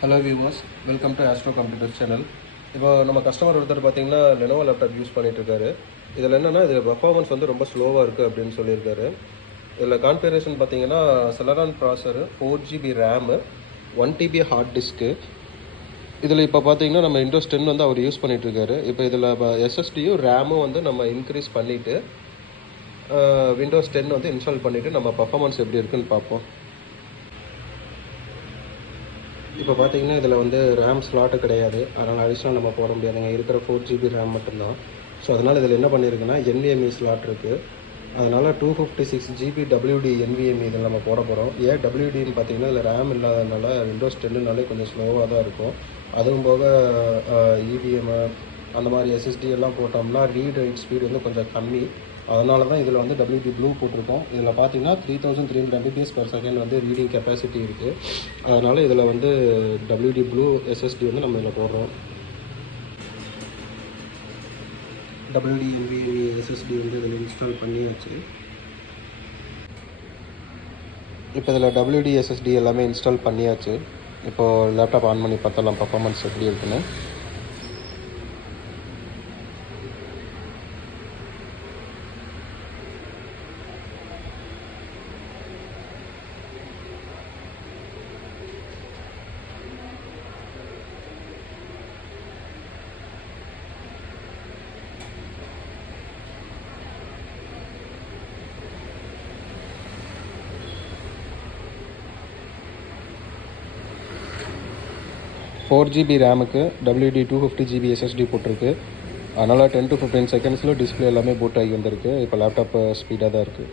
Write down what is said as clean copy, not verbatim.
Hello viewers, welcome to astro computers channel. இப்போ நம்ம customer ஒருத்தர் பார்த்தீங்கன்னா லெனோவோ லேப்டாப் யூஸ் பண்ணிட்டு இருக்காரு. இதில் என்னென்னா இதில் பர்ஃபார்மன்ஸ் வந்து ரொம்ப ஸ்லோவாக இருக்குது அப்படின்னு சொல்லியிருக்காரு. இதில் கான்ஃபிகரேஷன் பார்த்தீங்கன்னா Celeron processor, 4GB RAM, 1TB hard disk. இதில் இப்போ பார்த்தீங்கன்னா நம்ம விண்டோஸ் 10 வந்து அவர் யூஸ் பண்ணிட்டு இருக்காரு. இப்போ இதில் எஸ்எஸ்டியும் ரேமும் வந்து நம்ம இன்க்ரீஸ் பண்ணிவிட்டு விண்டோஸ் 10 வந்து இன்ஸ்டால் பண்ணிவிட்டு நம்ம பர்ஃபார்மன்ஸ் எப்படி இருக்குன்னு பார்ப்போம். இப்போ பார்த்தீங்கன்னா இதில் வந்து ரேம் ஸ்லாட்டு கிடையாது, அதனால் அடிஷ்னல் நம்ம போட முடியாதுங்க. இருக்கிற 4GB ரேம் மட்டும்தான். ஸோ அதனால் இதில் என்ன பண்ணியிருக்குன்னா NVMe ஸ்லாட் இருக்குது. அதனால் 256GB WD NVMe இதில் நம்ம போட போகிறோம். ஏன் WDன்னு பார்த்தீங்கன்னா இதில் ரேம் இல்லாததுனால விண்டோஸ் 10னாலே கொஞ்சம் ஸ்லோவாக தான் இருக்கும். அதுவும் போக EVM அந்த மாதிரி SSD எல்லாம் போட்டோம்னா ரீட் ரைட் ஸ்பீடு வந்து கொஞ்சம் கம்மி. அதனால தான் இதில் வந்து WD ப்ளூ போட்டிருக்கோம். இதில் பார்த்தீங்கன்னா 3300 Mbps/s வந்து ரீடிங் கெப்பாசிட்டி இருக்குது. அதனால் இதில் வந்து WD ப்ளூ SSD வந்து நம்ம இதில் போடுறோம். WD NVMe SSD வந்து இதில் இன்ஸ்டால் பண்ணியாச்சு. இப்போ இதில் WD SSD எல்லாமே இன்ஸ்டால் பண்ணியாச்சு. இப்போது லேப்டாப் ஆன் பண்ணி பார்த்தலாம் பர்ஃபார்மன்ஸ் எப்படி இருக்குன்னு. ஃபோர் ஜிபி ரேமுக்கு WD 250GB SSD போட்டிருக்கு. அதனால் 10 to 15 செகண்ட்ஸில் டிஸ்பிளே எல்லாமே பூட் ஆகி வந்திருக்கு. இப்போ லேப்டாப் ஸ்பீடாக தான் இருக்குது.